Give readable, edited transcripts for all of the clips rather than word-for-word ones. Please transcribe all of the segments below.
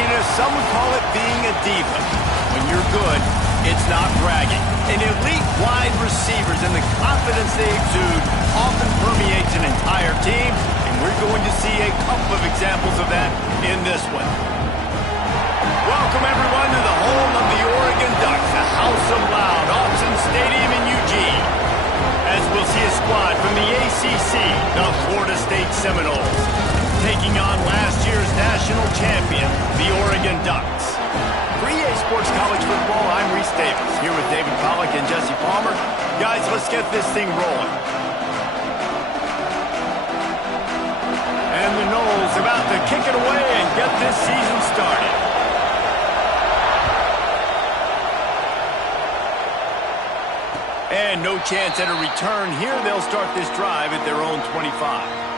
flakiness, some would call it being a diva. When you're good, it's not bragging. And elite wide receivers and the confidence they exude often permeates an entire team, and we're going to see a couple of examples of that in this one. Welcome, everyone, to the home of the Oregon Ducks, the House of Loud, Autzen Stadium in Eugene. As we'll see a squad from the ACC, the Florida State Seminoles, taking on last year's national champion, the Oregon Ducks. For EA Sports College Football, I'm Reese Davis, here with David Pollack and Jesse Palmer. Guys, let's get this thing rolling. And the Noles about to kick it away and get this season started. And no chance at a return here. They'll start this drive at their own 25.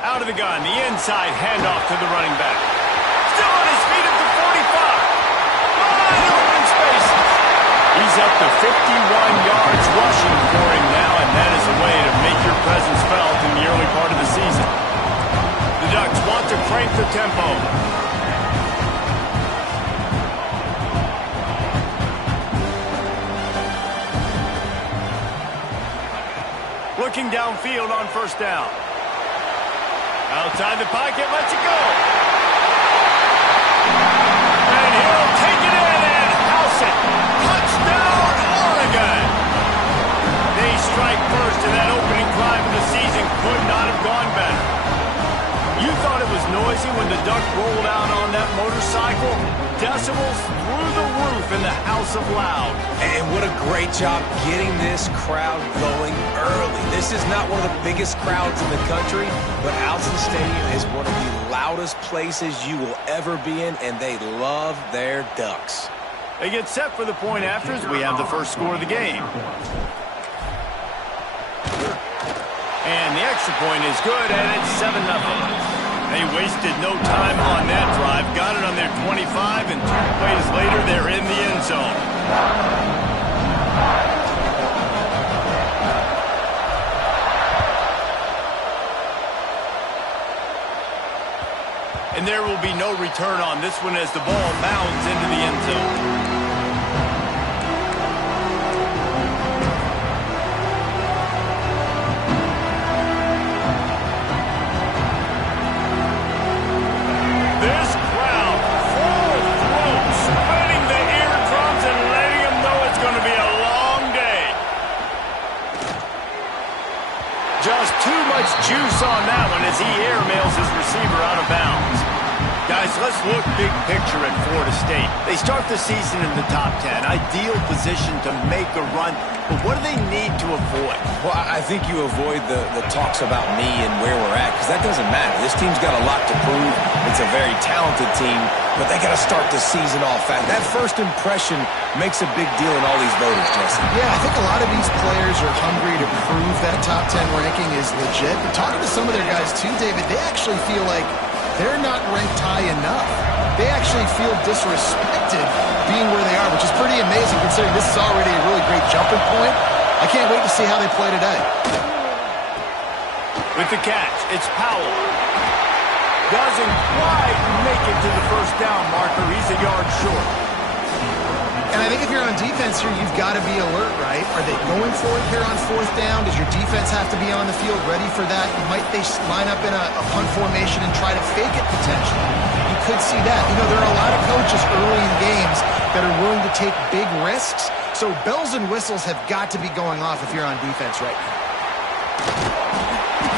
Out of the gun, the inside handoff to the running back. Still on his feet at the 45. Wide open spaces. He's up to 51 yards rushing for him now, and that is a way to make your presence felt in the early part of the season. The Ducks want to crank the tempo. Looking downfield on first down. Outside the pocket, lets it go. And he'll take it in and house it. Touchdown, Oregon! They strike first, and that opening drive of the season could not have gone better. You thought it was noisy when the Duck rolled out on that motorcycle? Decibels through the roof in the House of Loud. And what a great job getting this crowd going early. This is not one of the biggest crowds in the country, but Autzen Stadium is one of the loudest places you will ever be in, and they love their Ducks. They get set for the point after as we have the first score of the game. And the extra point is good, and it's 7-0. They wasted no time on that drive. Got it on their 25, and 2 plays later, they're in the end zone. And there will be no return on this one as the ball bounds into the end zone. Just too much juice on that one as he airmails his receiver out of bounds. Guys, let's look big picture at Florida State. They start the season in the top 10. Ideal position to make a run. But what do they need to avoid? Well, I think you avoid the talks about me and where we're at, because that doesn't matter. This team's got a lot to prove. It's a very talented team, but they got to start the season off fast. That first impression makes a big deal in all these voters, Jesse. Yeah, I think a lot of these players are hungry to prove that top 10 ranking is legit. But talking to some of their guys too, David, they actually feel like they're not ranked high enough. They actually feel disrespected being where they are, which is pretty amazing considering this is already a really great jumping point. I can't wait to see how they play today. With the catch, it's Powell. Doesn't quite make it to the first down marker. He's a yard short. And I think if you're on defense here, you've got to be alert, right? Are they going for it here on fourth down? Does your defense have to be on the field ready for that? Might they line up in a punt formation and try to fake it potentially? You could see that. You know, there are a lot of coaches early in games that are willing to take big risks. So bells and whistles have got to be going off if you're on defense right now.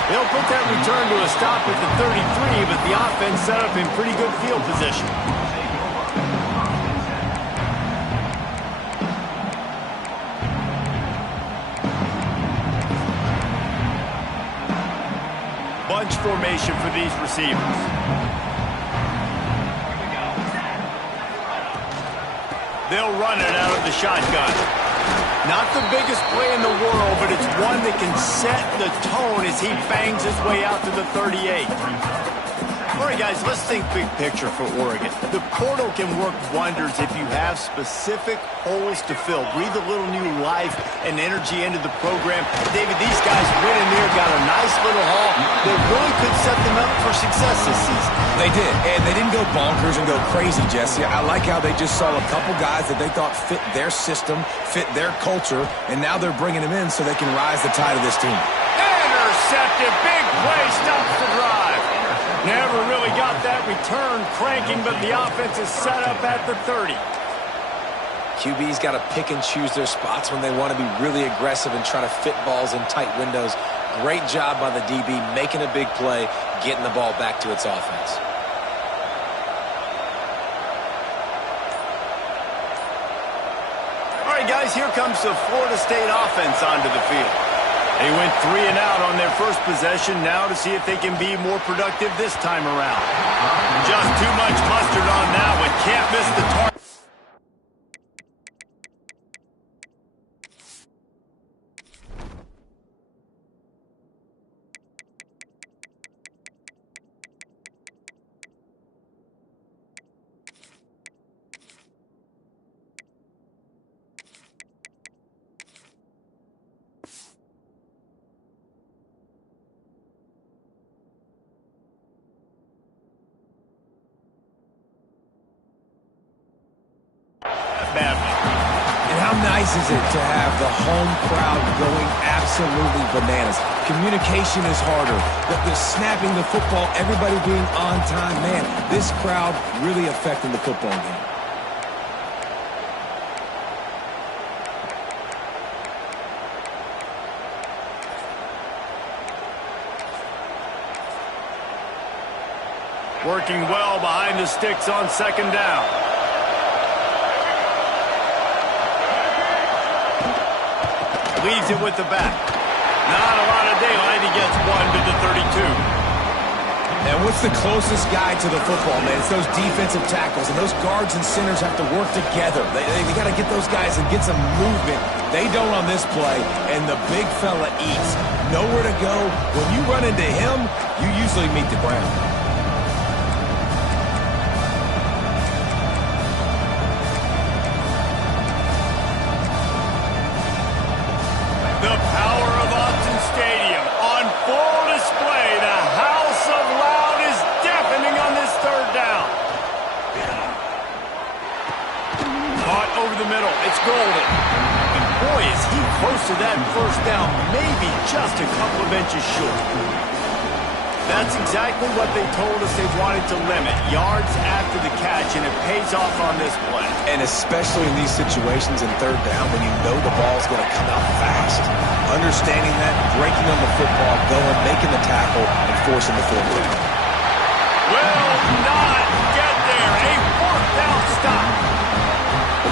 They'll put that return to a stop at the 33, but the offense set up in pretty good field position. Bunch formation for these receivers. They'll run it out of the shotgun. Not the biggest play in the world, but it's one that can set the tone as he bangs his way out to the 38. All right, guys, let's think big picture for Oregon. The portal can work wonders if you have specific holes to fill. Breathe a little new life and energy into the program. David, these guys went in there, got a nice little haul that really could set them up for success this season. They did, and they didn't go bonkers and go crazy, Jesse. I like how they just saw a couple guys that they thought fit their system, fit their culture, and now they're bringing them in so they can rise the tide of this team. Intercepted, big play, stops the drive. Never really got that return cranking, but the offense is set up at the 30. QB's got to pick and choose their spots when they want to be really aggressive and try to fit balls in tight windows. Great job by the DB making a big play, getting the ball back to its offense. All right, guys, here comes the Florida State offense onto the field. They went 3 and out on their first possession, now to see if they can be more productive this time around. Just too much mustard on that one. Can't miss the target. And how nice is it to have the home crowd going absolutely bananas? Communication is harder. The snapping the football, everybody being on time. Man, this crowd really affecting the football game. Working well behind the sticks on second down. Leaves it with the back. Not a lot of daylight. He gets 1 to the 32. And what's the closest guy to the football, man? It's those defensive tackles, and those guards and centers have to work together. They got to get those guys and get some movement. They don't on this play, and the big fella eats. Nowhere to go. When you run into him, you usually meet the ground. The power of Austin Stadium on full display. The house of loud is deafening on this third down. Caught over the middle. It's Golden. And boy, is he close to that first down. Maybe just a couple of inches short. That's exactly what they told us they wanted to limit. Yards after the catch, and it pays off on this play. And especially in these situations in third down when you know the ball's going to come out fast. Understanding that, breaking on the football, going, making the tackle, and forcing the fourth down. Will not get there. A fourth down stop.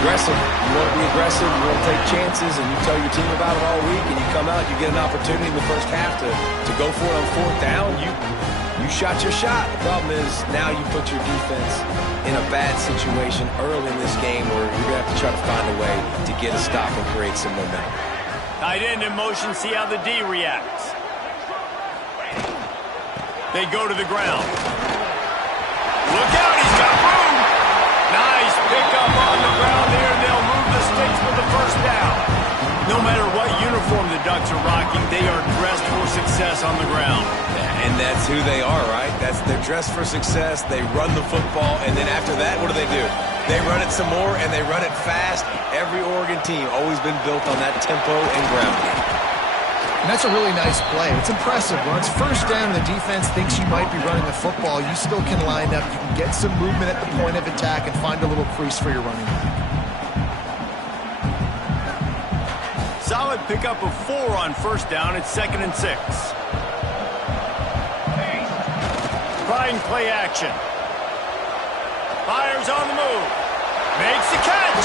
Aggressive. You want to be aggressive, you want to take chances, and you tell your team about it all week, and you come out, you get an opportunity in the first half to go for it on fourth down. You shot your shot. The problem is now you put your defense in a bad situation early in this game where you're going to have to try to find a way to get a stop and create some momentum. Tight end in motion, see how the D reacts. They go to the ground. Look out, he's got room. Nice pickup on the ground there. They'll move the sticks for the first down. No matter what uniform the Ducks are rocking, they are dressed for success on the ground. And that's who they are, right? They're dressed for success. They run the football, and then after that, what do? They run it some more, and they run it fast. Every Oregon team always been built on that tempo and ground game. And that's a really nice play. It's impressive. When it's first down and the defense thinks you might be running the football, you still can line up. You can get some movement at the point of attack and find a little crease for your running back. Solid pickup of 4 on first down. It's 2nd and 6. Trying play action. Fires on the move. Makes the catch.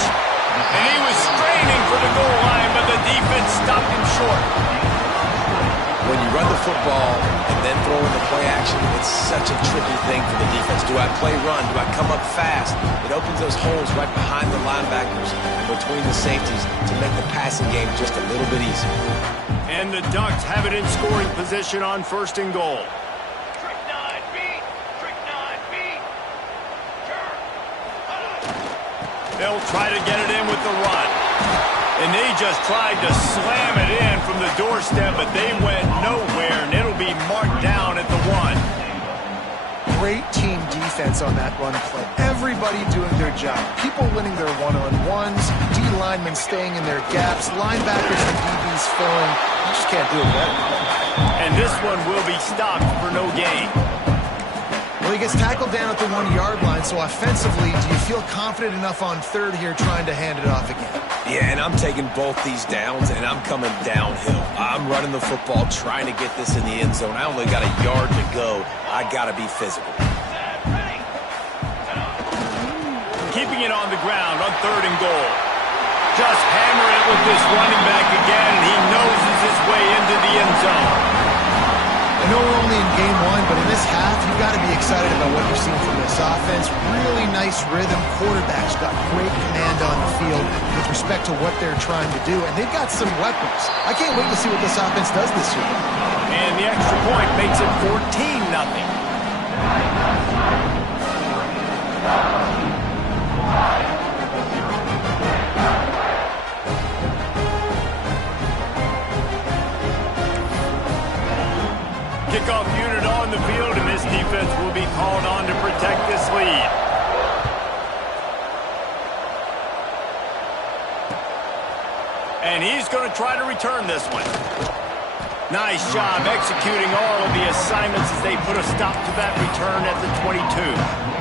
And he was straining for the goal line, but the defense stopped him short. When you run the football and then throw in the play action, it's such a tricky thing for the defense. Do I play run? Do I come up fast? It opens those holes right behind the linebackers and between the safeties to make the passing game just a little bit easier. And the Ducks have it in scoring position on 1st and goal. They'll try to get it in with the run. And they just tried to slam it in from the doorstep, but they went nowhere, and it'll be marked down at the 1. Great team defense on that run play. Everybody doing their job. People winning their one-on-ones, D linemen staying in their gaps, linebackers and DBs filling. You just can't do it better. And this one will be stopped for no gain. Well, he gets tackled down at the 1-yard line, so offensively, do you feel confident enough on third here trying to hand it off again? Yeah, and I'm taking both these downs, and I'm coming downhill. I'm running the football, trying to get this in the end zone. I only got a yard to go. I got to be physical. Keeping it on the ground on 3rd and goal. Just hammer it with this running back again, and he noses his way into the end zone. I know we're only in game 1, but in this half, you've got to be excited about what you're seeing from this offense. Really nice rhythm. Quarterback's got great command on the field with respect to what they're trying to do, and they've got some weapons. I can't wait to see what this offense does this year. And the extra point makes it 14-0. Kickoff unit on the field, and this defense will be called on to protect this lead. And he's going to try to return this one. Nice job executing all of the assignments as they put a stop to that return at the 22.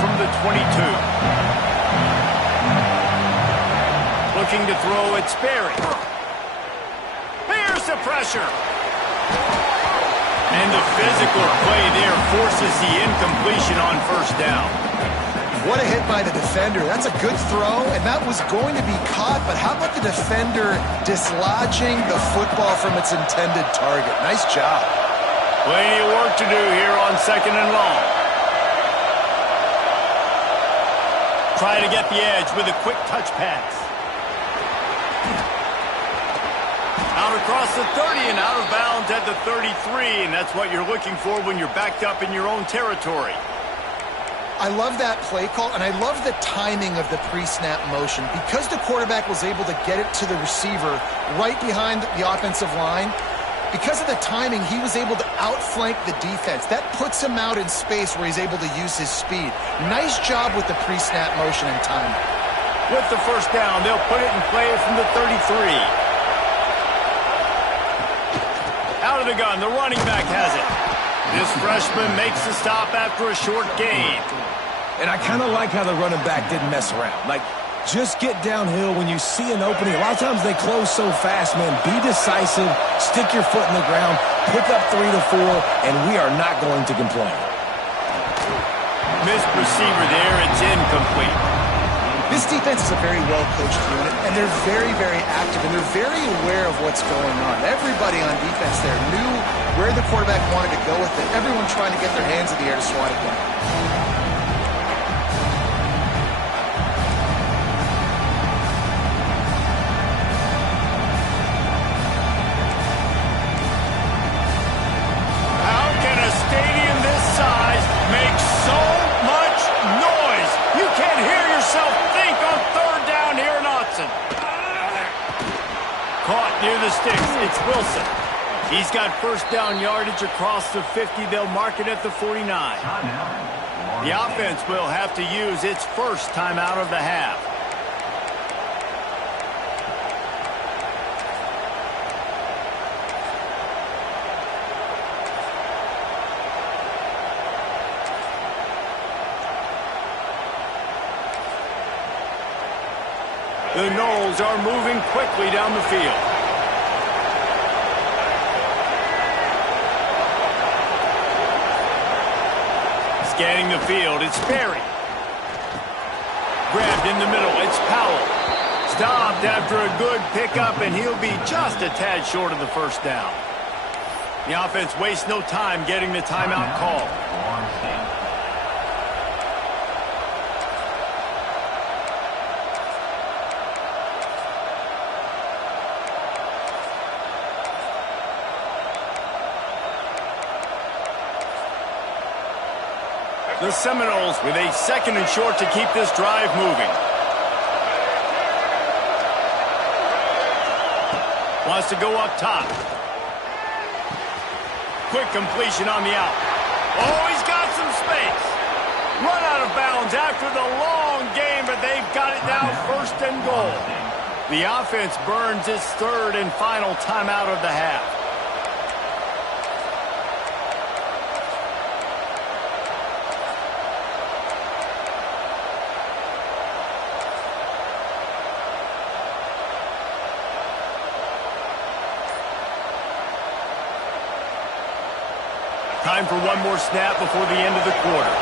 From the 22. Looking to throw it, Sperry. Here's the pressure. And the physical play there forces the incompletion on 1st down. What a hit by the defender. That's a good throw, and that was going to be caught, but how about the defender dislodging the football from its intended target? Nice job. Plenty of work to do here on 2nd and long. Try to get the edge with a quick touch pass. Out across the 30 and out of bounds at the 33, and that's what you're looking for when you're backed up in your own territory. I love that play call, and I love the timing of the pre-snap motion. Because the quarterback was able to get it to the receiver right behind the offensive line, because of the timing, he was able to outflank the defense. That puts him out in space where he's able to use his speed. Nice job with the pre-snap motion and timing. With the 1st down, they'll put it in play from the 33. Out of the gun, the running back has it. This freshman makes the stop after a short gain. And I kind of like how the running back didn't mess around. Like, just get downhill when you see an opening. A lot of times they close so fast, man. Be decisive, stick your foot in the ground, pick up 3 to 4, and we are not going to complain. Missed receiver there, it's incomplete. This defense is a very well-coached unit, and they're very, very active, and they're very aware of what's going on. Everybody on defense there knew where the quarterback wanted to go with it. Everyone trying to get their hands in the air to swat it down. Caught near the sticks. It's Wilson. He's got 1st down yardage across the 50. They'll mark it at the 49. The offense will have to use its 1st timeout of the half. The Noles are moving quickly down the field. Scanning the field, it's Sperry. Grabbed in the middle, it's Powell. stopped after a good pickup, and he'll be just a tad short of the first down. The offense wastes no time getting the timeout call. The Seminoles with a 2nd and short to keep this drive moving. Wants to go up top. Quick completion on the out. Oh, he's got some space. Run out of bounds after the long game, but they've got it now 1st and goal. The offense burns its 3rd and final timeout of the half. Time for one more snap before the end of the quarter.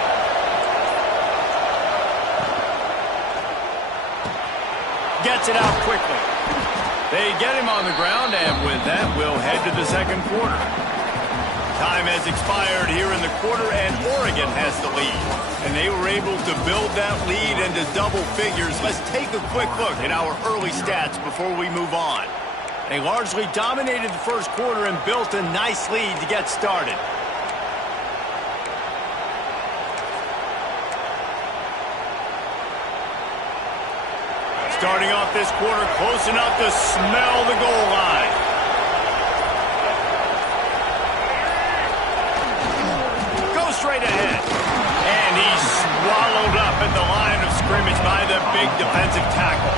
Gets it out quickly. They get him on the ground, and with that, we'll head to the 2nd quarter. Time has expired here in the quarter, and Oregon has the lead. And they were able to build that lead into double figures. Let's take a quick look at our early stats before we move on. They largely dominated the 1st quarter and built a nice lead to get started. Starting off this quarter close enough to smell the goal line. Go straight ahead. And he's swallowed up at the line of scrimmage by the big defensive tackle.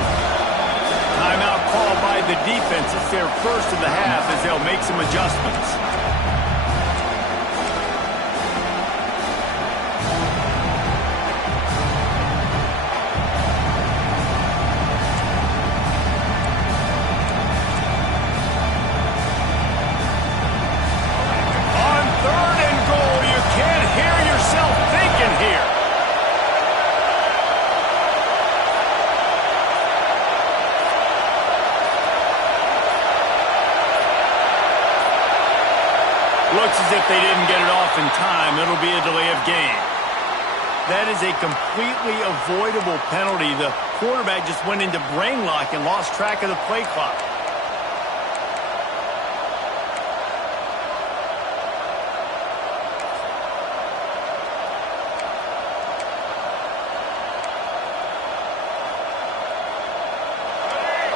Timeout called by the defense. It's their 1st of the half as they'll make some adjustments. Looks as if they didn't get it off in time. It'll be a delay of game. That is a completely avoidable penalty. The quarterback just went into brain lock and lost track of the play clock.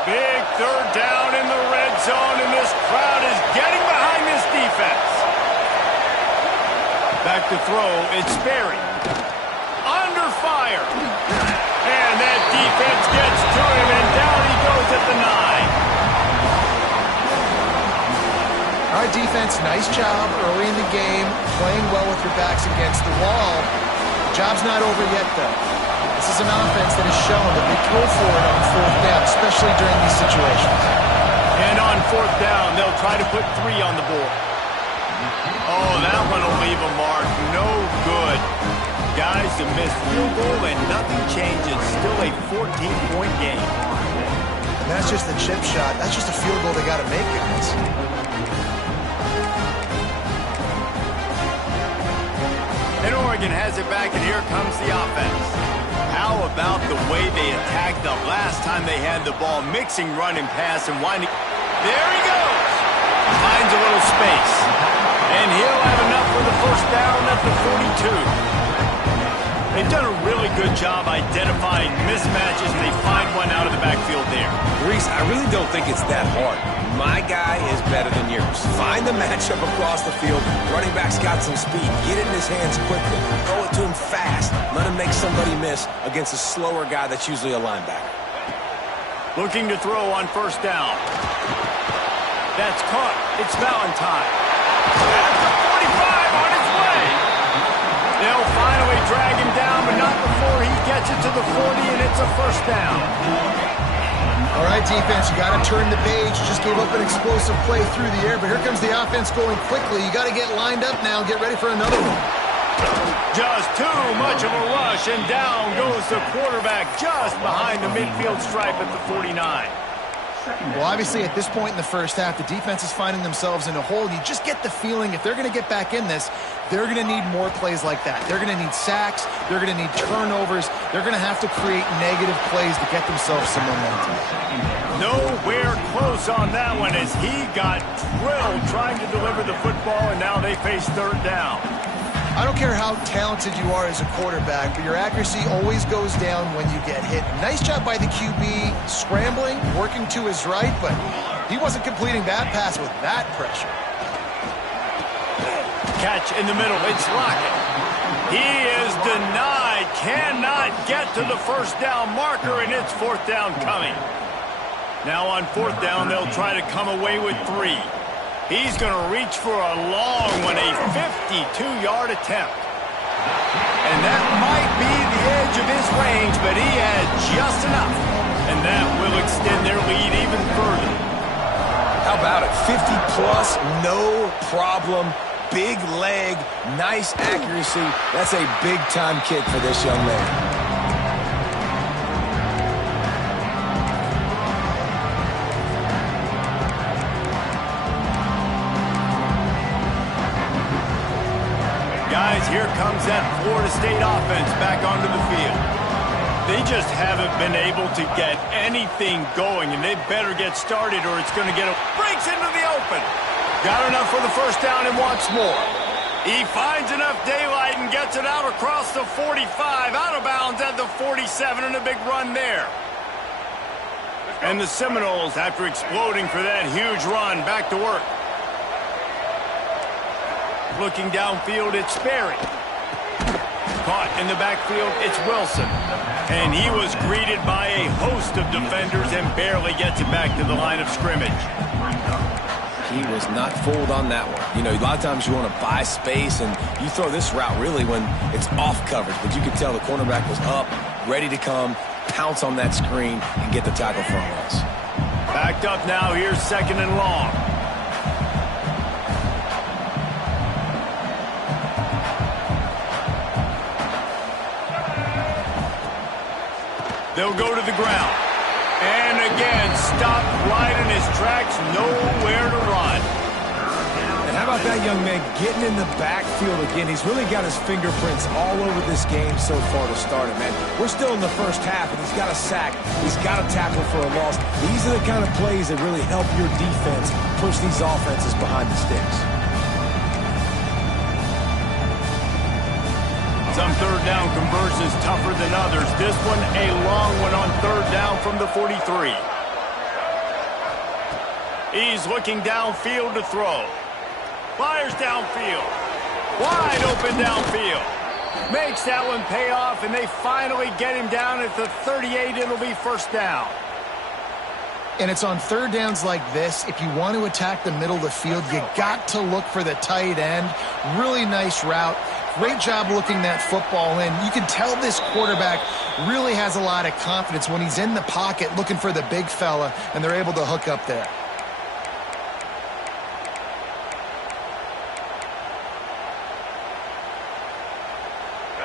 Big 3rd down in the red zone, and this crowd is getting behind this defense. Back to throw, it's Sperry. Under fire. And that defense gets to him, and down he goes at the 9. All right, defense, nice job early in the game, playing well with your backs against the wall. Job's not over yet, though. This is an offense that has shown that they go for it on 4th down, especially during these situations. And on 4th down, they'll try to put 3 on the board. Oh, that one will leave a mark. No good. Guys, a missed field goal and nothing changes. Still a 14-point game. And that's just the chip shot. That's just a field goal they got to make, guys. And Oregon has it back, and here comes the offense. How about the way they attacked the last time they had the ball, mixing run and pass and winding. There he goes. Finds a little space. And he'll have enough for the 1st down at the 42. They've done a really good job identifying mismatches, and they find one out of the backfield there. Reese, I really don't think it's that hard. My guy is better than yours. Find the matchup across the field. Running back's got some speed. Get it in his hands quickly. Throw it to him fast. Let him make somebody miss against a slower guy that's usually a linebacker. Looking to throw on 1st down. That's caught. It's Valentine. At the 45 on his way. They'll finally drag him down, but not before he gets it to the 40, and it's a 1st down. All right, defense, you got to turn the page. You just gave up an explosive play through the air, but here comes the offense going quickly. You got to get lined up now and get ready for another one. Just too much of a rush, and down goes the quarterback just behind the midfield stripe at the 49. Well, obviously, at this point in the first half, the defense is finding themselves in a hole. You just get the feeling if they're going to get back in this, they're going to need more plays like that. They're going to need sacks. They're going to need turnovers. They're going to have to create negative plays to get themselves some momentum. Nowhere close on that one as he got drilled trying to deliver the football, and now they face third down. I don't care how talented you are as a quarterback, but your accuracy always goes down when you get hit. Nice job by the QB scrambling, working to his right, but he wasn't completing that pass with that pressure. Catch in the middle. It's Lockett. He is denied. Cannot get to the first down marker, and it's fourth down coming. Now on fourth down, they'll try to come away with 3. He's going to reach for a long one, a 52-yard attempt. And that might be the edge of his range, but he had just enough. And that will extend their lead even further. How about it? 50-plus, no problem. Big leg, nice accuracy. That's a big-time kick for this young man. Guys, here comes that Florida State offense back onto the field. They just haven't been able to get anything going, and they better get started or it's going to get a... Breaks into the open. Got enough for the first down and wants more. He finds enough daylight and gets it out across the 45, out of bounds at the 47, and a big run there. And the Seminoles, after exploding for that huge run, back to work. Looking downfield, it's Sperry. Caught in the backfield, it's Wilson. And he was greeted by a host of defenders and barely gets it back to the line of scrimmage. He was not fooled on that one. You know, a lot of times you want to buy space, and you throw this route really when it's off coverage. But you could tell the cornerback was up, ready to come, pounce on that screen, and get the tackle for a loss. Backed up now, here's second and long. They'll go to the ground. And again, stopped right in his tracks, nowhere to run. And how about that young man getting in the backfield again? He's really got his fingerprints all over this game so far to start it, man. We're still in the first half, and he's got a sack. He's got a tackle for a loss. These are the kind of plays that really help your defense push these offenses behind the sticks. Some third down conversions tougher than others. This one a long one on third down from the 43. He's looking downfield to throw. Fires downfield. Wide open downfield. Makes that one pay off, and they finally get him down at the 38. It'll be first down. And it's on third downs like this, if you want to attack the middle of the field, you got to look for the tight end. Really nice route. Great job looking that football in. You can tell this quarterback really has a lot of confidence when he's in the pocket looking for the big fella, and they're able to hook up there.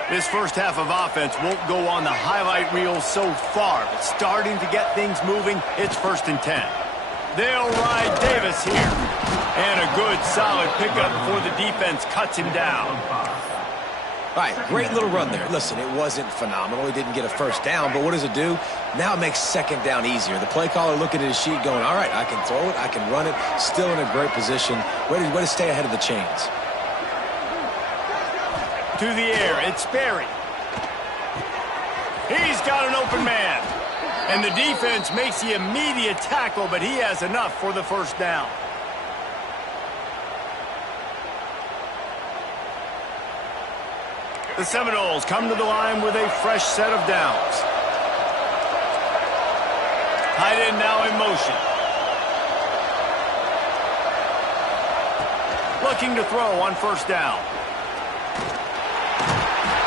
This first half of offense won't go on the highlight reel so far, but starting to get things moving, it's 1st and 10. They'll ride Davis here. And a good, solid pickup before the defense cuts him down. All right, great little run there. Listen, it wasn't phenomenal. He didn't get a first down, but what does it do? Now it makes second down easier. The play caller looking at his sheet going, all right, I can throw it, I can run it, still in a great position. Way to stay ahead of the chains. To the air, it's Sperry. He's got an open man. And the defense makes the immediate tackle, but he has enough for the first down. The Seminoles come to the line with a fresh set of downs. Tight end now in motion. Looking to throw on first down.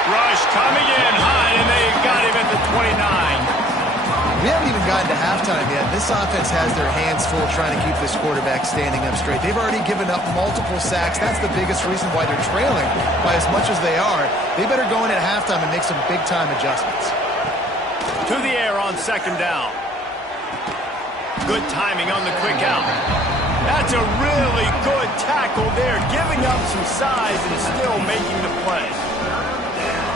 Rush coming in high, and they got him at the 29. We haven't even gotten to halftime yet. This offense has their hands full trying to keep this quarterback standing up straight. They've already given up multiple sacks. That's the biggest reason why they're trailing by as much as they are. They better go in at halftime and make some big-time adjustments. To the air on second down. Good timing on the quick out. That's a really good tackle there, giving up some size and still making the play.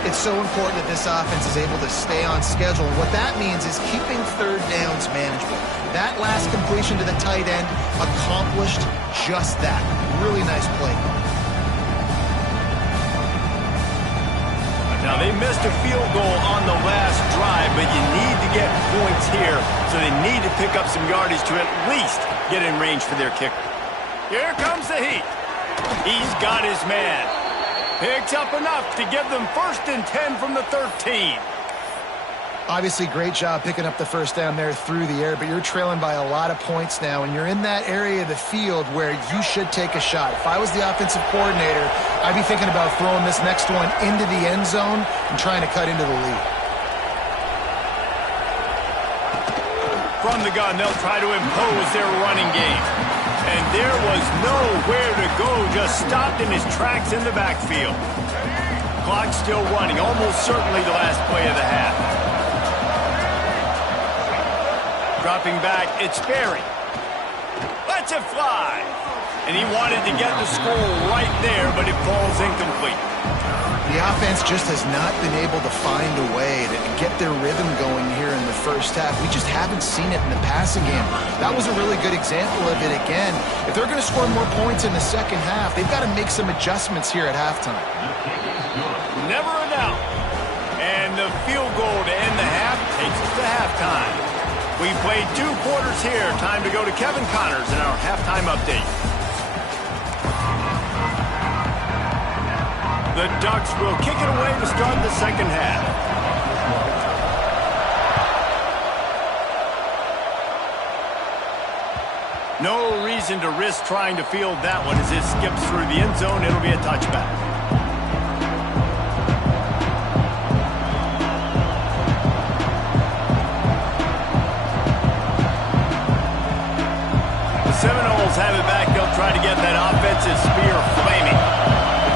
It's so important that this offense is able to stay on schedule. What that means is keeping third downs manageable. That last completion to the tight end accomplished just that. Really nice play. Now, they missed a field goal on the last drive, but you need to get points here, so they need to pick up some yardage to at least get in range for their kicker. Here comes the heat. He's got his man. Picks up enough to give them 1st and 10 from the 13. Obviously, great job picking up the first down there through the air, but you're trailing by a lot of points now, and you're in that area of the field where you should take a shot. If I was the offensive coordinator, I'd be thinking about throwing this next one into the end zone and trying to cut into the lead. From the gun, they'll try to impose their running game. And there was nowhere to go, just stopped in his tracks in the backfield. Clock still running, almost certainly the last play of the half. Dropping back, it's Berry. Lets it fly. And he wanted to get the score right there, but it falls incomplete. The offense just has not been able to find a way to get their rhythm going here in the first half. We just haven't seen it in the passing game. That was a really good example of it again. If they're going to score more points in the second half, they've got to make some adjustments here at halftime. Never a doubt. And the field goal to end the half takes us to halftime. We played 2 quarters here. Time to go to Kevin Connors in our halftime update. The Ducks will kick it away to start the second half. No reason to risk trying to field that one as it skips through the end zone. It'll be a touchback. The Seminoles have it back. They'll try to get that offensive spear flaming.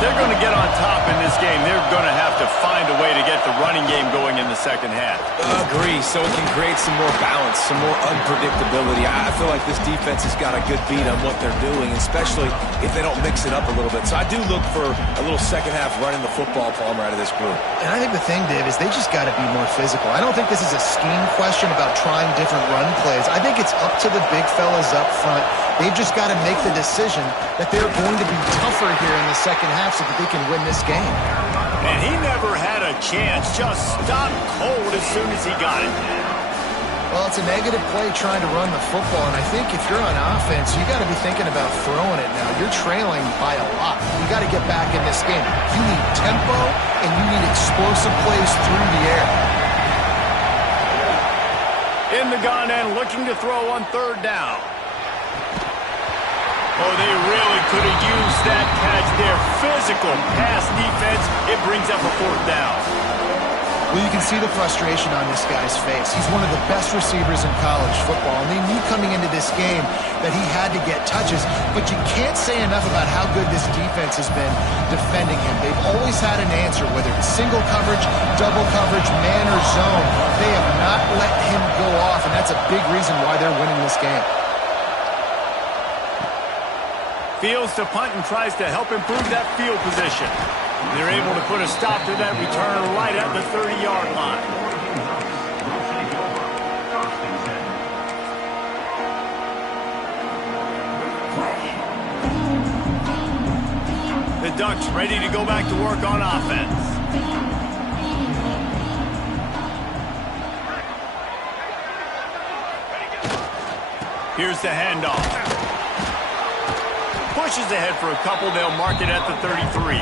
They're going to get on top in this game. They're going to have to find a way to get the running game going in the second half. Agree. So it can create some more balance, some more unpredictability. I feel like this defense has got a good beat on what they're doing, especially if they don't mix it up a little bit. So I do look for a little second half running the football Palmer out of this group. And I think the thing, Dave, is they just got to be more physical. I don't think this is a scheme question about trying different run plays. I think it's up to the big fellas up front. They've just got to make the decision that they're going to be tougher here in the second half so that they can win this game. And he never had a chance. Just stopped cold as soon as he got it. Well, it's a negative play trying to run the football, and I think if you're on offense, you got to be thinking about throwing it now. You're trailing by a lot. You got to get back in this game. You need tempo, and you need explosive plays through the air. In the gun and looking to throw on third down. Oh, they really could have used that catch there. Physical pass defense. It brings up a fourth down. Well, you can see the frustration on this guy's face. He's one of the best receivers in college football, and they knew coming into this game that he had to get touches, but you can't say enough about how good this defense has been defending him. They've always had an answer, whether it's single coverage, double coverage, man or zone. They have not let him go off, and that's a big reason why they're winning this game. Fields to punt and tries to help improve that field position. They're able to put a stop to that return right at the 30-yard line. The Ducks ready to go back to work on offense. Here's the handoff. Pushes ahead for a couple. They'll mark it at the 33.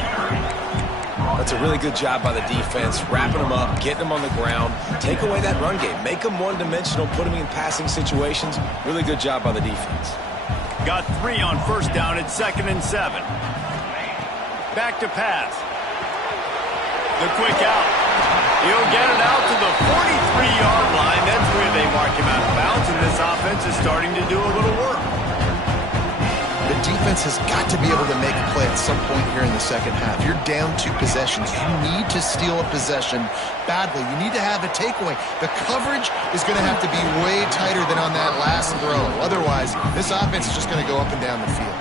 That's a really good job by the defense, wrapping them up, getting them on the ground, take away that run game, make them one-dimensional, put them in passing situations. Really good job by the defense. Got 3 on first down. It's 2nd and 7. Back to pass. The quick out. He'll get it out to the 43-yard line. That's where they mark offense is starting to do a little work. The defense has got to be able to make a play at some point here in the second half. You're down 2 possessions. You need to steal a possession badly. You need to have a takeaway. The coverage is going to have to be way tighter than on that last throw. Otherwise, this offense is just going to go up and down the field.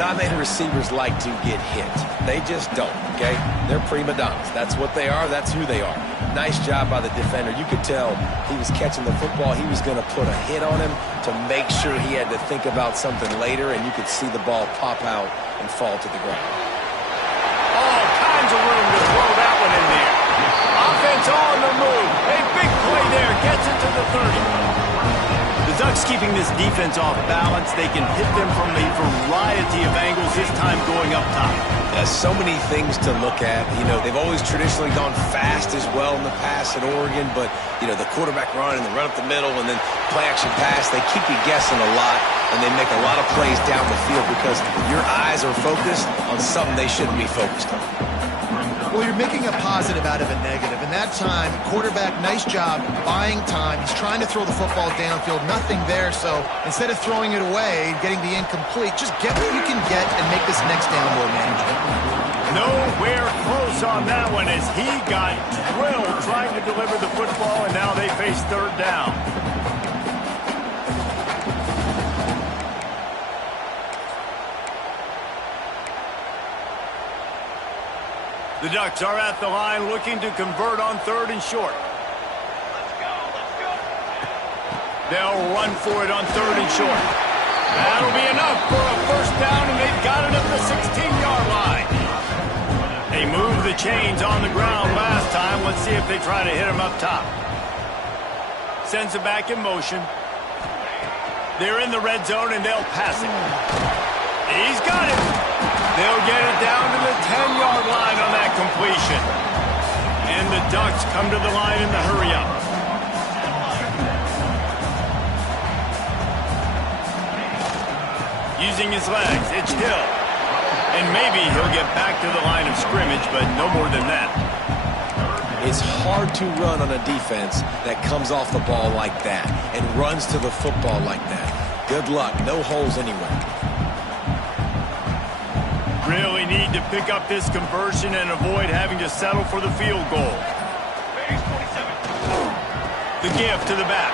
Not many receivers like to get hit. They just don't, okay? They're prima donnas. That's what they are. That's who they are. Nice job by the defender. You could tell he was catching the football. He was going to put a hit on him to make sure he had to think about something later, and you could see the ball pop out and fall to the ground. All kinds of room to throw that one in there. Offense on the move. A big play there. Gets it to the 30. The Ducks keeping this defense off balance. They can hit them from a variety of angles, this time going up top. There's so many things to look at. You know, they've always traditionally gone fast as well in the past at Oregon, but, you know, the quarterback run and the run up the middle and then play-action pass, they keep you guessing a lot, and they make a lot of plays down the field because your eyes are focused on something they shouldn't be focused on. Well, you're making a positive out of a negative. And that time, quarterback, nice job, buying time. He's trying to throw the football downfield. Nothing there. So instead of throwing it away, getting the incomplete, just get what you can get and make this next down more manageable. Nowhere close on that one as he got drilled trying to deliver the football, and now they face third down. The Ducks are at the line looking to convert on 3rd and short. They'll run for it on 3rd and short. That'll be enough for a first down, and they've got it at the 16-yard line. They moved the chains on the ground last time. Let's see if they try to hit him up top. Sends it back in motion. They're in the red zone, and they'll pass it. He's got it. They'll get it down to the 10-yard line on that completion. And the Ducks come to the line in the hurry-up. Using his legs, it's Hill. And maybe he'll get back to the line of scrimmage, but no more than that. It's hard to run on a defense that comes off the ball like that and runs to the football like that. Good luck. No holes anywhere. Really need to pick up this conversion and avoid having to settle for the field goal. The give to the back.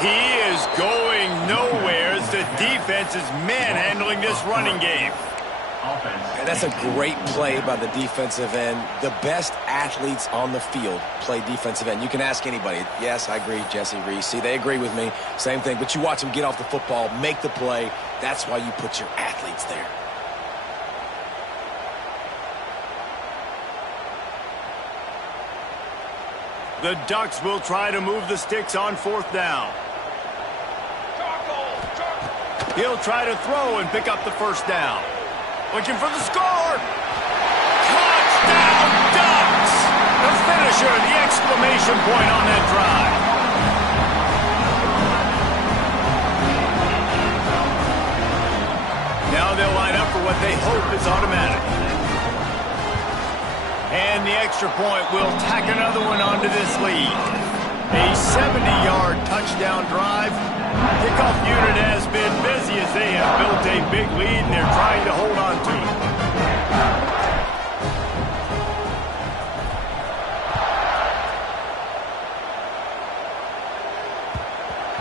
He is going nowhere as the defense is manhandling this running game. And that's a great play by the defensive end. The best athletes on the field play defensive end. You can ask anybody. Yes, I agree, Jesse Reese. See, they agree with me. Same thing. But you watch them get off the football, make the play. That's why you put your athletes there. The Ducks will try to move the sticks on 4th down. He'll try to throw and pick up the first down. Looking for the score. Touchdown, Ducks! The finisher, the exclamation point on that drive. Now they'll line up for what they hope is automatic. And the extra point will tack another one onto this lead. A 70-yard touchdown drive. Kickoff unit has been busy as they have built a big lead, and they're trying to hold on to it.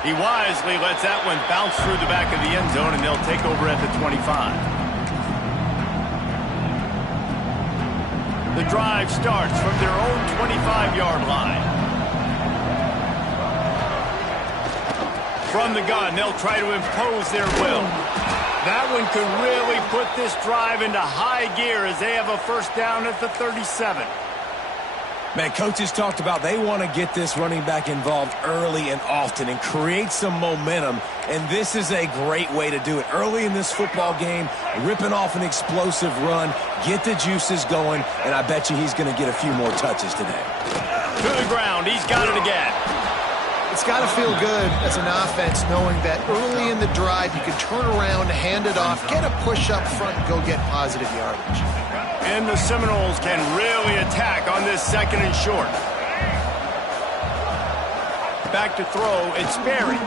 He wisely lets that one bounce through the back of the end zone, and they'll take over at the 25. The drive starts from their own 25-yard line. From the gun, they'll try to impose their will. That one could really put this drive into high gear as they have a first down at the 37. Man, coaches talked about they want to get this running back involved early and often and create some momentum, and this is a great way to do it. Early in this football game, ripping off an explosive run, get the juices going, and I bet you he's going to get a few more touches today. To the ground, he's got it again. It's got to feel good as an offense knowing that early in the drive you can turn around, hand it off, get a push up front, and go get positive yardage. And the Seminoles can really attack on this 2nd and short. Back to throw, it's Berry.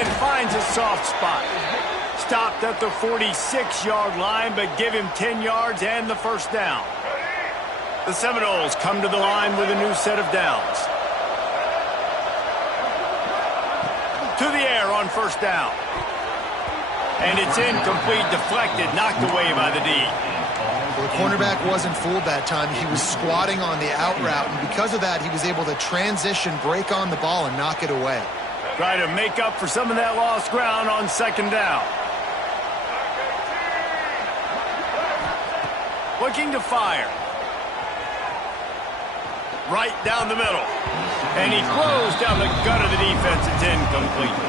and finds a soft spot. Stopped at the 46-yard line, but give him 10 yards and the first down. The Seminoles come to the line with a new set of downs. To the air on first down. And it's incomplete, deflected, knocked away by the D. Well, the cornerback wasn't fooled that time. He was squatting on the out route, and because of that, he was able to transition, break on the ball, and knock it away. Try to make up for some of that lost ground on second down. Looking to fire. Right down the middle. And he throws down the gut of the defense. It's incomplete.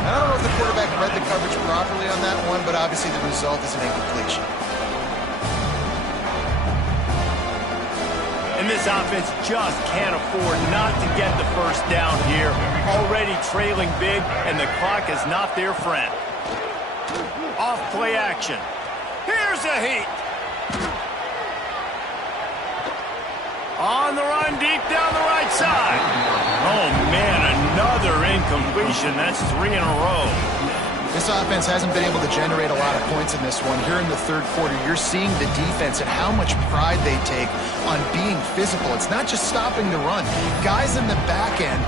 I don't know if the quarterback read the coverage properly on that one, but obviously the result is an incompletion. And this offense just can't afford not to get the first down here. Already trailing big, and the clock is not their friend. Off play action. Here's a heat. On the run, deep down the right side. Oh, man, another incompletion. That's 3 in a row. This offense hasn't been able to generate a lot of points in this one. Here in the third quarter, you're seeing the defense and how much pride they take on being physical. It's not just stopping the run. Guys in the back end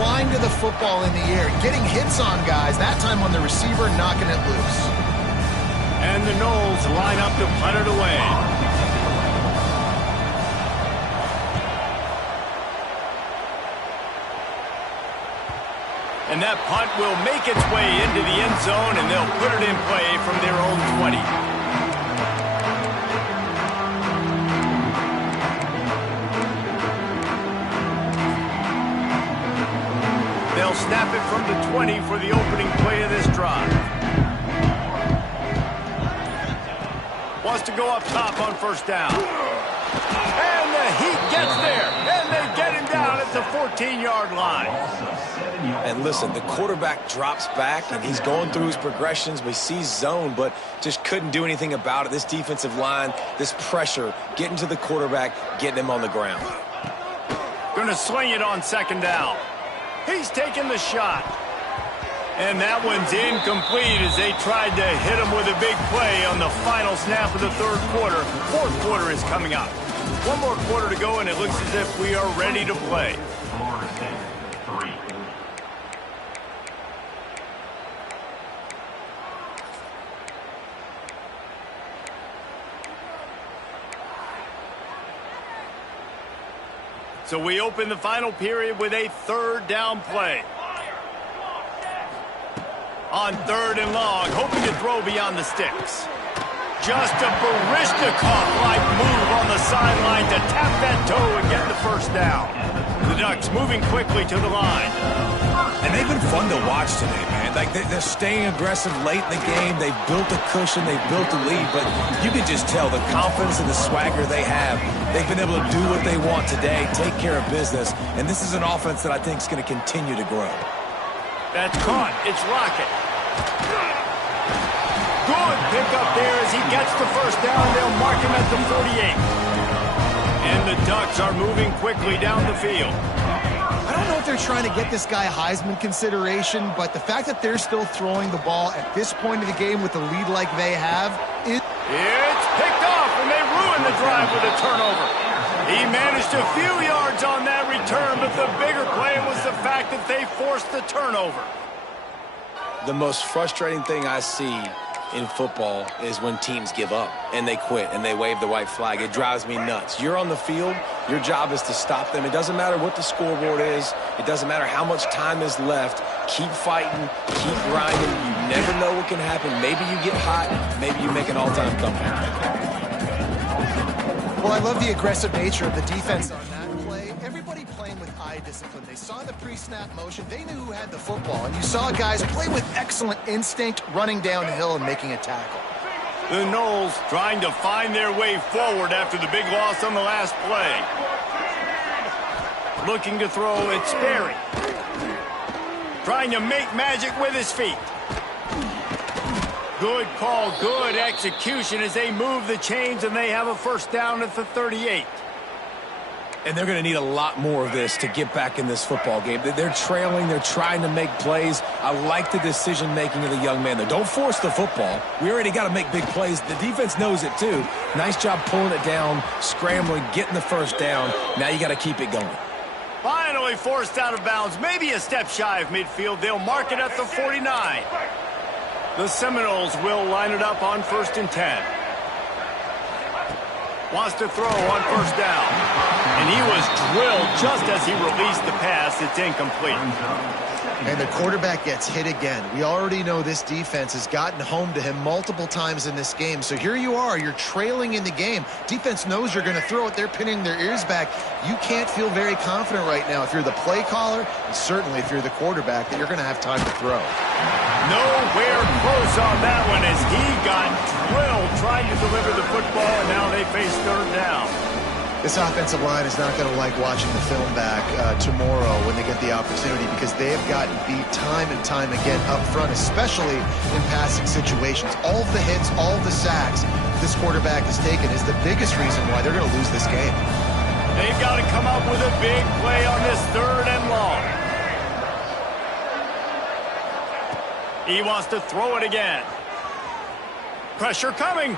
flying to the football in the air, getting hits on guys, that time on the receiver, knocking it loose. And the Noles line up to punt it away. And that punt will make its way into the end zone, and they'll put it in play from their own 20. They'll snap it from the 20 for the opening play of this drive. Wants to go up top on first down. And the Heat gets there, and they get him down at the 14-yard line. And listen, the quarterback drops back, and he's going through his progressions. We see zone, but just couldn't do anything about it. This defensive line, this pressure, getting to the quarterback, getting him on the ground. Going to swing it on second down. He's taking the shot. And that one's incomplete as they tried to hit him with a big play on the final snap of the third quarter. Fourth quarter is coming up. One more quarter to go, and it looks as if we are ready to play. So we open the final period with a third down play. On third and long, hoping to throw beyond the sticks. Just a Barishnikov-like move on the sideline to tap that toe and get the first down. The Ducks moving quickly to the line. And they've been fun to watch today, man. Like, they're staying aggressive late in the game. They've built a cushion. They've built a lead. But you can just tell the confidence and the swagger they have. They've been able to do what they want today, take care of business. And this is an offense that I think is going to continue to grow. That's caught. It's Rocket. Good pickup there as he gets the first down. They'll mark him at the 48. And the Ducks are moving quickly down the field. I don't know if they're trying to get this guy Heisman consideration, but the fact that they're still throwing the ball at this point of the game with a lead like they have is... It's picked off, and they ruin the drive with a turnover. He managed a few yards on that return, but the bigger play was the fact that they forced the turnover. The most frustrating thing I see in football is when teams give up and they quit and they wave the white flag. It drives me nuts. You're on the field. Your job is to stop them. It doesn't matter what the scoreboard is. It doesn't matter how much time is left. Keep fighting. Keep grinding. You never know what can happen. Maybe you get hot. Maybe you make an all-time comeback. Well, I love the aggressive nature of the defense on that play. Everybody playing with eye discipline. They saw the pre-snap motion. They knew who had the football. And you saw guys play with excellent instinct, running downhill and making a tackle. The Noles trying to find their way forward after the big loss on the last play. Looking to throw, it's Sperry. Trying to make magic with his feet. Good call, good execution as they move the chains and they have a first down at the 38. And they're going to need a lot more of this to get back in this football game. They're trailing. They're trying to make plays. I like the decision-making of the young man there. Don't force the football. We already got to make big plays. The defense knows it, too. Nice job pulling it down, scrambling, getting the first down. Now you got to keep it going. Finally forced out of bounds. Maybe a step shy of midfield. They'll mark it at the 49. The Seminoles will line it up on 1st and 10. Wants to throw on 1st down. And he was drilled just as he released the pass. It's incomplete. And the quarterback gets hit again. We already know this defense has gotten home to him multiple times in this game. So here you are. You're trailing in the game. Defense knows you're going to throw it. They're pinning their ears back. You can't feel very confident right now if you're the play caller, and certainly if you're the quarterback, that you're going to have time to throw. Nowhere close on that one as he got drilled trying to deliver the football, and now they face 3rd down. This offensive line is not going to like watching the film back tomorrow when they get the opportunity, because they have gotten beat time and time again up front, especially in passing situations. All of the hits, all of the sacks this quarterback has taken is the biggest reason why they're going to lose this game. They've got to come up with a big play on this 3rd and long. He wants to throw it again. Pressure coming.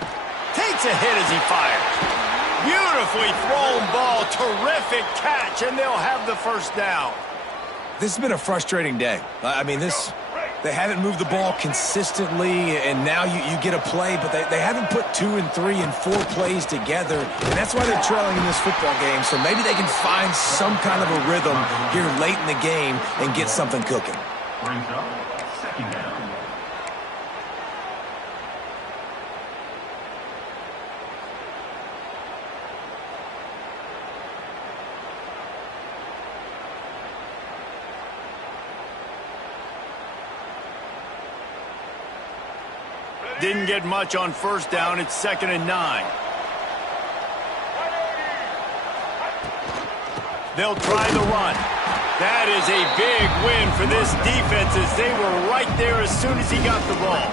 Takes a hit as he fires. Beautifully thrown ball. Terrific catch, and they'll have the 1st down. This has been a frustrating day. I mean, they haven't moved the ball consistently, and now you get a play, but they haven't put 2 and 3 and 4 plays together, and that's why they're trailing in this football game. So maybe they can find some kind of a rhythm here late in the game and get something cooking. Brings up 2nd down. Didn't get much on 1st down. It's 2nd and 9. They'll try the run. That is a big win for this defense as they were right there as soon as he got the ball.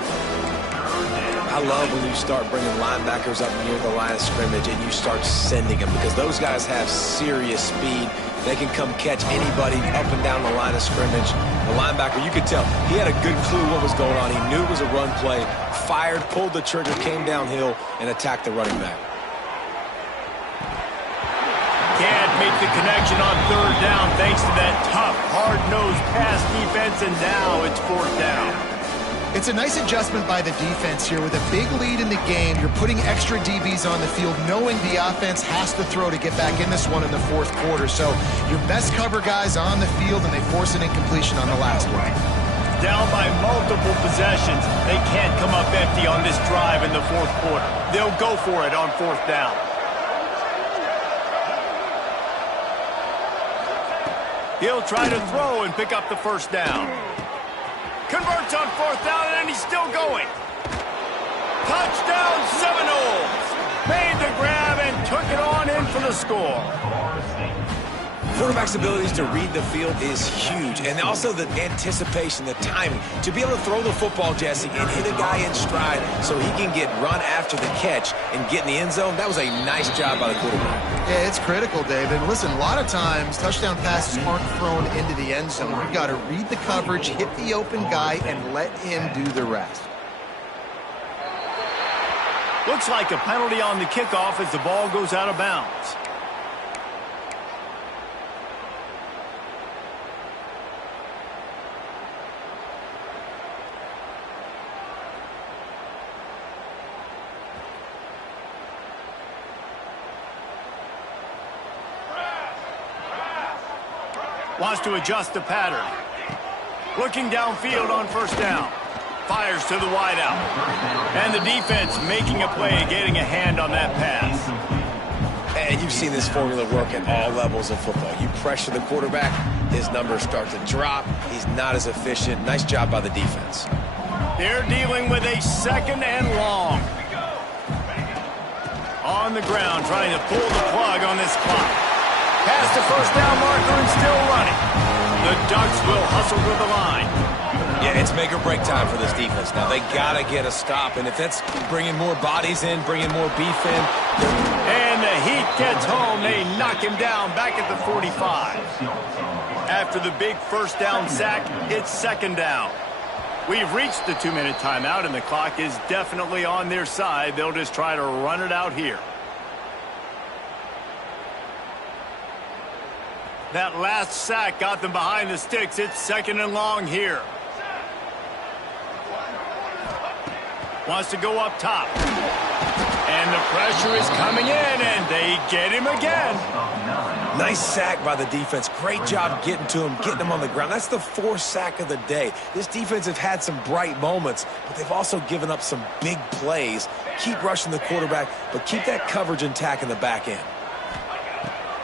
I love when you start bringing linebackers up near the line of scrimmage and you start sending them, because those guys have serious speed. They can come catch anybody up and down the line of scrimmage. The linebacker, you could tell, he had a good clue what was going on. He knew it was a run play, fired, pulled the trigger, came downhill, and attacked the running back. Can't make the connection on 3rd down thanks to that tough, hard-nosed pass defense, and now it's 4th down. It's a nice adjustment by the defense here. With a big lead in the game, you're putting extra DBs on the field, knowing the offense has to throw to get back in this one in the 4th quarter. So your best cover guys on the field, and they force an incompletion on the last one. Down by multiple possessions. They can't come up empty on this drive in the 4th quarter. They'll go for it on 4th down. He'll try to throw and pick up the 1st down. Converts on 4th down, and he's still going. Touchdown Seminoles! Made the grab and took it on in for the score. Quarterback's abilities to read the field is huge, and also the anticipation, the timing. To be able to throw the football, Jesse, and hit a guy in stride so he can get run after the catch and get in the end zone, that was a nice job by the quarterback. Yeah, it's critical, David. Listen, a lot of times touchdown passes aren't thrown into the end zone. You've got to read the coverage, hit the open guy, and let him do the rest. Looks like a penalty on the kickoff as the ball goes out of bounds. Wants to adjust the pattern. Looking downfield on 1st down. Fires to the wideout. And the defense making a play, getting a hand on that pass. And you've seen this formula work at all levels of football. You pressure the quarterback, his numbers start to drop. He's not as efficient. Nice job by the defense. They're dealing with a 2nd and long. On the ground, trying to pull the plug on this clock. Past the 1st down marker and still running. The Ducks will hustle to the line. Yeah, it's make or break time for this defense. Now, they got to get a stop, and if that's bringing more bodies in, bringing more beef in. And the heat Gets home, they knock him down back at the 45. After the big first down sack, it's second down. We've reached the 2-minute timeout, and the clock is definitely on their side. They'll just try to run it out here. That last sack got them behind the sticks. It's second and long here. Wants to go up top. And the pressure is coming in, and they get him again. Nice sack by the defense. Great job getting to him, getting him on the ground. That's the 4th sack of the day. This defense have had some bright moments, but they've also given up some big plays. Keep rushing the quarterback, but keep that coverage intact in the back end.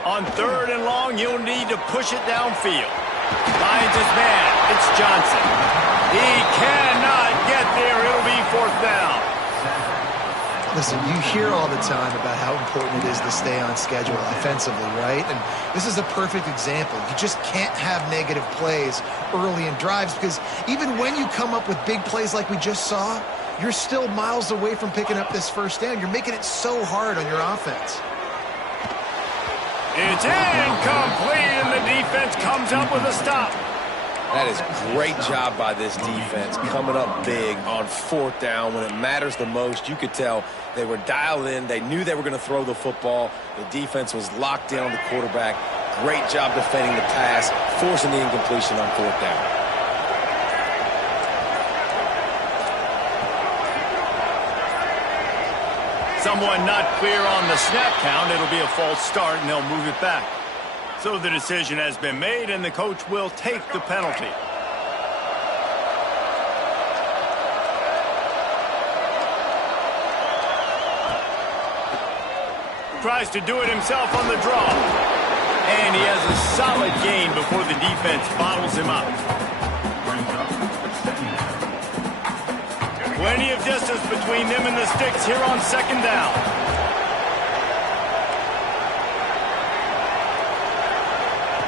On 3rd and long, you'll need to push it downfield. Finds his man. It's Johnson. He cannot get there. It'll be 4th down. Listen, you hear all the time about how important it is to stay on schedule offensively, right? And this is a perfect example. You just can't have negative plays early in drives because even when you come up with big plays like we just saw, you're still miles away from picking up this first down. You're making it so hard on your offense. It's incomplete, and the defense comes up with a stop. That is great job by this defense, coming up big on 4th down when it matters the most. You could tell they were dialed in. They knew they were going to throw the football. The defense was locked in on the quarterback. Great job defending the pass, forcing the incompletion on 4th down. Someone not clear on the snap count. It'll be a false start, and they'll move it back. So the decision has been made, and the coach will take the penalty. Tries to do it himself on the draw. And he has a solid gain before the defense bottles him up. Plenty of distance between them and the sticks here on second down.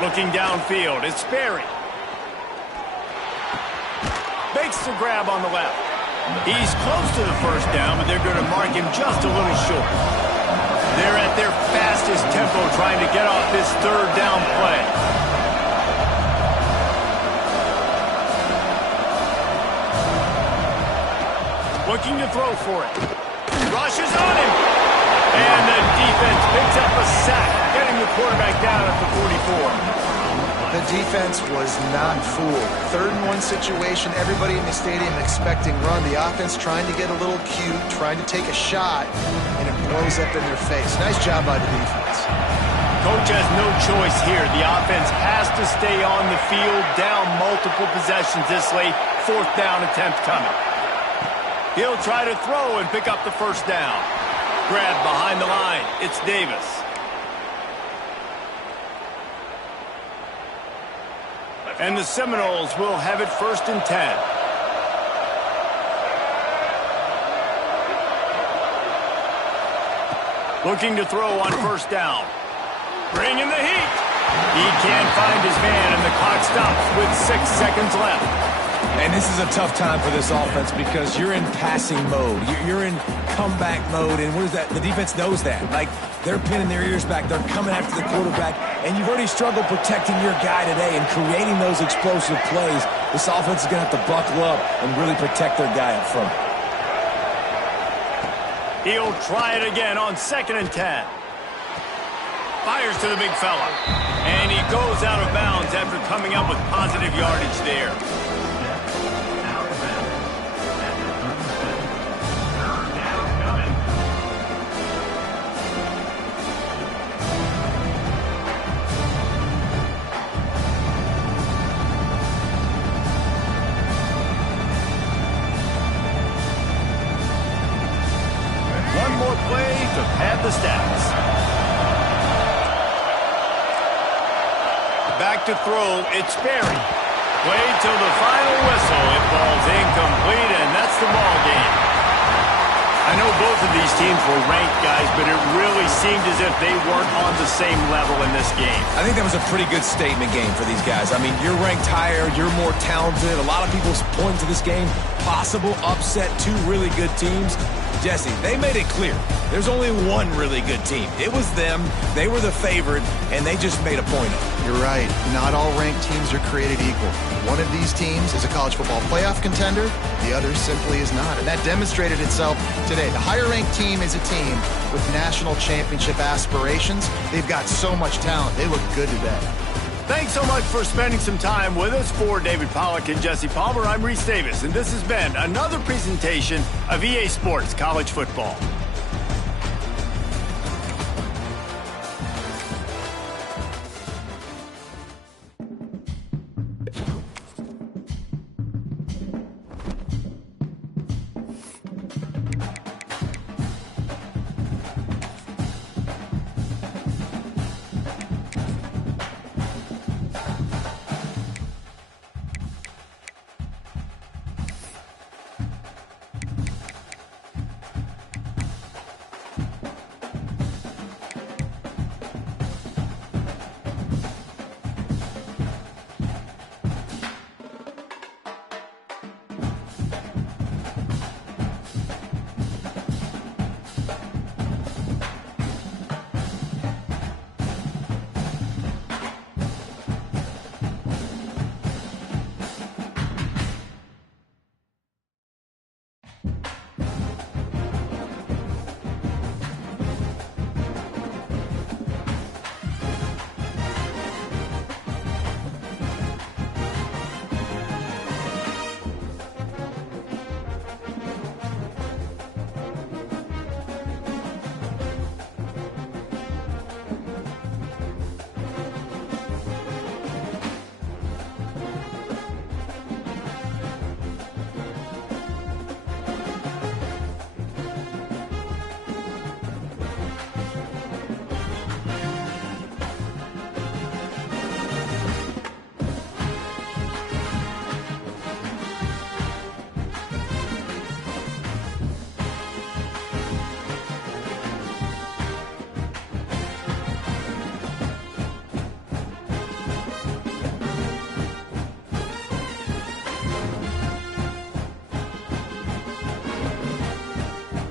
Looking downfield, it's Sperry. Makes the grab on the left. He's close to the first down, but they're going to mark him just a little short. They're at their fastest tempo trying to get off this 3rd down play. Looking to throw for it. Rushes on him. And the defense picks up a sack, getting the quarterback down at the 44. The defense was not fooled. 3rd and 1 situation, everybody in the stadium expecting run. The offense trying to get a little cute, trying to take a shot, and it blows up in their face. Nice job by the defense. Coach has no choice here. The offense has to stay on the field, down multiple possessions this late. 4th down attempt coming. He'll try to throw and pick up the first down. Grab behind the line. It's Davis. And the Seminoles will have it 1st and 10. Looking to throw on 1st down. Bringing the heat. He can't find his man, and the clock stops with 6 seconds left. And this is a tough time for this offense because you're in passing mode. You're in comeback mode, and what is that? The defense knows that. Like, they're pinning their ears back. They're coming after the quarterback, and you've already struggled protecting your guy today and creating those explosive plays. This offense is going to have to buckle up and really protect their guy up front. He'll try it again on 2nd and 10. Fires to the big fella. And he goes out of bounds after coming up with positive yardage there. One more play to pad the stats. Back to throw, it's Sperry. Played till the final whistle. It falls incomplete, and that's the ball game. I know both of these teams were ranked, guys, but it really seemed as if they weren't on the same level in this game. I think that was a pretty good statement game for these guys. I mean, you're ranked higher, you're more talented. A lot of people point to this game, possible upset, 2 really good teams. Jesse, they made it clear. There's only one really good team. It was them. They were the favorite, and they just made a point of it. You're right. Not all ranked teams are created equal. One of these teams is a college football playoff contender. The other simply is not. And that demonstrated itself today. The higher-ranked team is a team with national championship aspirations. They've got so much talent. They look good today. Thanks so much for spending some time with us. For David Pollack and Jesse Palmer, I'm Reese Davis, and this has been another presentation of EA Sports College Football.